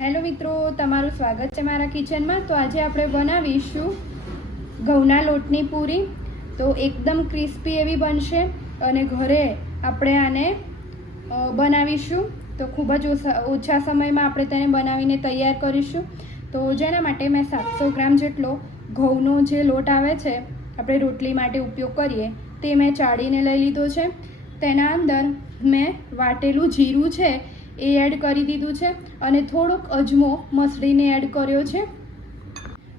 Hello મિત્રો, તમારું સ્વાગત છે મારા કિચનમાં. તો આજે આપણે બનાવીશું ઘઉંના લોટની પૂરી. તો એકદમ ક્રિસ્પી એવી બનશે અને ઘરે આપણે આને બનાવીશું. તો ખૂબ જ ઓછા સમયમાં આપણે તેને બનાવીને તૈયાર કરીશું. તો જેના માટે મેં સાતસો ગ્રામ જેટલો ઘઉંનો જે લોટ આવે છે, આપણે રોટલી માટે ઉપયોગ કરીએ, તે મેં ચાળીને લઈ લીધો છે. તેના અંદર મેં વાટેલું જીરું છે એ એડ કરી દીધું છે અને થોડોક અજમો મસળીને એડ કર્યો છે.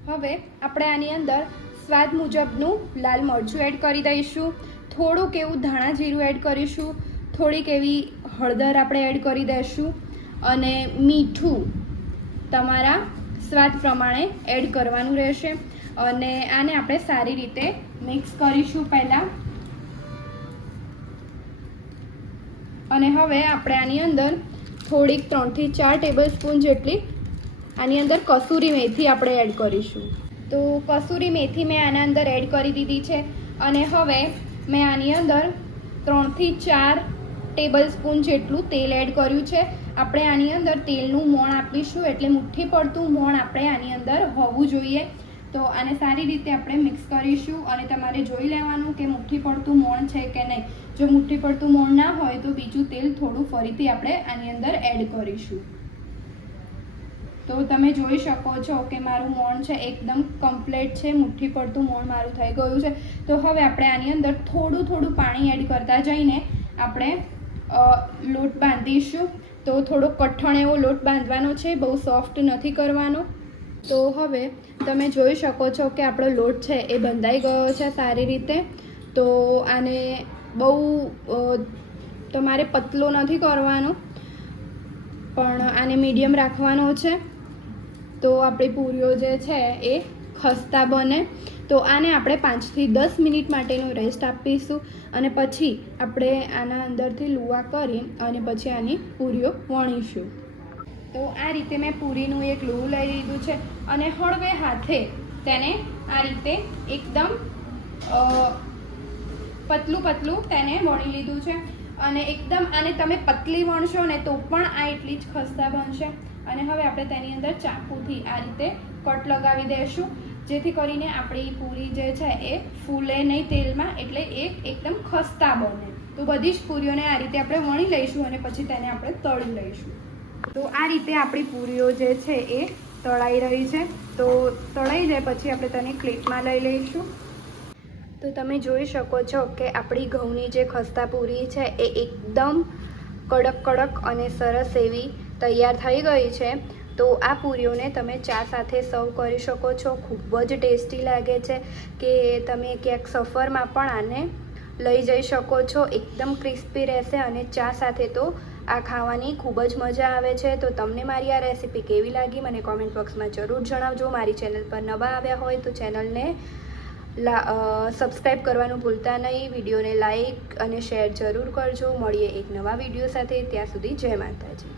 હવે આપણે આની અંદર સ્વાદ મુજબનું લાલ મરચું એડ કરી દઈશું, થોડુંક એવું ધાણા જીરું એડ કરીશું, થોડીક એવી હળદર આપણે એડ કરી દઈશું અને મીઠું તમારા સ્વાદ પ્રમાણે એડ કરવાનું રહેશે અને આને આપણે સારી રીતે મિક્સ કરીશું પહેલાં. અને હવે આપણે આની અંદર થોડીક ત્રણથી ચાર ટેબલ સ્પૂન જેટલી આની અંદર કસૂરી મેથી આપણે એડ કરીશું. તો કસૂરી મેથી મેં આના અંદર એડ કરી દીધી છે અને હવે મેં આની અંદર ત્રણથી ચાર ટેબલ સ્પૂન જેટલું તેલ એડ કર્યું છે. આપણે આની અંદર તેલનું મોણ આપીશું એટલે મુઠ્ઠી પડતું મોણ આપણે આની અંદર હોવું જોઈએ. તો આને સારી રીતે આપણે મિક્સ કરીશું અને તમારે જોઈ લેવાનું કે મુઠ્ઠી પડતું મોણ છે કે નહીં. જો મુઠ્ઠી પડતું મોણ ના હોય તો બીજું તેલ થોડું ફરીથી આપણે આની અંદર એડ કરીશું. તો તમે જોઈ શકો છો કે મારું મોણ છે એકદમ કમ્પ્લીટ છે, મુઠ્ઠી પડતું મોણ મારું થઈ ગયું છે. તો હવે આપણે આની અંદર થોડું થોડું પાણી એડ કરતા જઈને આપણે લોટ બાંધીશું. તો થોડો કઠણ એવો લોટ બાંધવાનો છે, બહુ સોફ્ટ નથી કરવાનો. તો હવે તમે જોઈ શકો છો કે આપણો લોટ છે એ બંધાઈ ગયો છે સારી રીતે. તો આને બહુ તમારે પતલો નથી કરવાનો, પણ આને મીડિયમ રાખવાનો છે. તો આપણી પૂરીઓ જે છે એ ખસ્તા બને. તો આને આપણે પાંચથી દસ મિનિટ માટેનો રેસ્ટ આપીશું અને પછી આપણે આના અંદરથી લુવા કરી અને પછી આની પૂરીઓ વણીશું. તો આ રીતે મેં પૂરીનું એક લોહું લઈ લીધું છે અને હળવે હાથે તેને આ રીતે એકદમ પતલું પતલું તેને વણી લીધું છે. અને એકદમ આને તમે પતલી વણશો ને તો પણ આ એટલી જ ખસ્તા બનશે. અને હવે આપણે તેની અંદર ચાકુથી આ રીતે કટ લગાવી દઈશું જેથી કરીને આપણી પૂરી જે છે એ ફૂલે નહીં તેલમાં, એટલે એ એકદમ ખસ્તા બને. તો બધી જ પૂરીઓને આ રીતે આપણે વણી લઈશું અને પછી તેને આપણે તળી લઈશું. તો આ રીતે આપણી પૂરીઓ જે છે એ તળાઈ રહી છે. તો તળાઈ જાય પછી આપણે તેને ક્લિપમાં લઈ લઈશું. તો તમે જોઈ શકો છો કે આપણી ઘઉંની જે ખસ્તા પૂરી છે એ એકદમ કડક કડક અને સરસ એવી તૈયાર થઈ ગઈ છે. તો આ પૂરીઓને તમે ચા સાથે સર્વ કરી શકો છો. ખૂબ જ ટેસ્ટી લાગે છે કે તમે ક્યાંક સફરમાં પણ આને લઈ જઈ શકો છો. એકદમ ક્રિસ્પી રહેશે અને ચા સાથે તો આ ખાવાની ખૂબ જ મજા આવે છે. તો તમને મારી આ રેસીપી કેવી લાગી મને કોમેન્ટ બોક્સમાં જરૂર જણાવજો. મારી ચેનલ પર નવા આવ્યા હોય તો ચેનલને સબસ્ક્રાઈબ કરવાનું ભૂલતા નહીં. વિડીયોને લાઇક અને શેર જરૂર કરજો. મળીએ એક નવા વીડિયો સાથે. ત્યાં સુધી જય માતાજી.